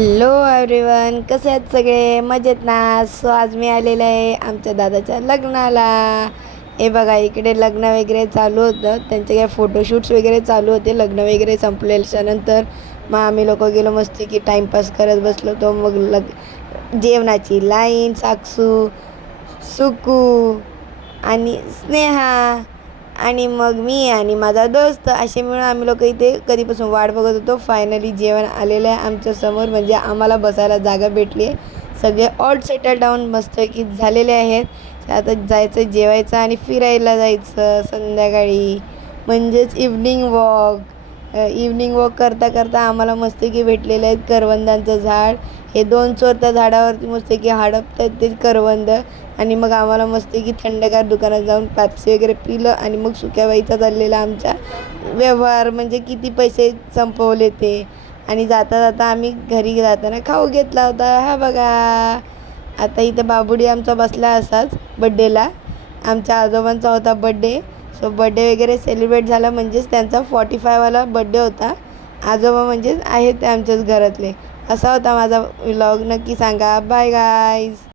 Hello everyone, कसे आहेत सगळे? मजेत ना? सो आज मी आलेले आहे आमच्या दादाच्या लग्नाला. हे बघा, इकडे लग्न वगैरे चालू होतं, त्यांचे काय फोटोशूट्स वगैरे चालू होते. लग्न वगैरे संपल्याच्या नंतर मग आम्ही लोक गेलो मस्ती की टाईमपास करत बसलो. तो मग जेवणाची लाईन, साक्षू, सुकू आणि स्नेहा आणि मग मी आणि माझा दोस्त असे मिळून आम्ही लोक इथे कधीपासून वाट बघत होतो. फायनली जेवण आलेलं आहे आमच्या समोर, म्हणजे आम्हाला बसायला जागा भेटली आहे. सगळे ऑल सेटल डाऊन मस्तपैकी झालेले आहेत. आता जायचं, जेवायचं आणि फिरायला जायचं संध्याकाळी, म्हणजेच इव्हनिंग वॉक करता करता आम्हाला मस्तपैकी भेटलेलं आहे करवंदांचं झाड. हे 2 चोर त्या झाडावरती मस्तपैकी हडपतात ते करवंद. आणि मग आम्हाला मस्तपैकी थंडगार दुकानात जाऊन पेप्सी वगैरे पिलं आणि मग सुक्याबाईचा चाललेला आमचा व्यवहार, म्हणजे किती पैसे संपवले ते. आणि जाता जाता आम्ही घरी जाताना खाऊ घेतला होता. हा बघा, आता इथं बाबुडी आमचा बसला असाच बड्डेला. आमच्या आजोबांचा होता बड्डे, सो बड्डे वगैरे सेलिब्रेट झाला, म्हणजेच त्यांचा 45वाला बड्डे होता. आजोबा म्हणजेच आहेत ते आमच्याच घरातले. असा होता माझा व्लॉग. नक्की सांगा. Bye guys.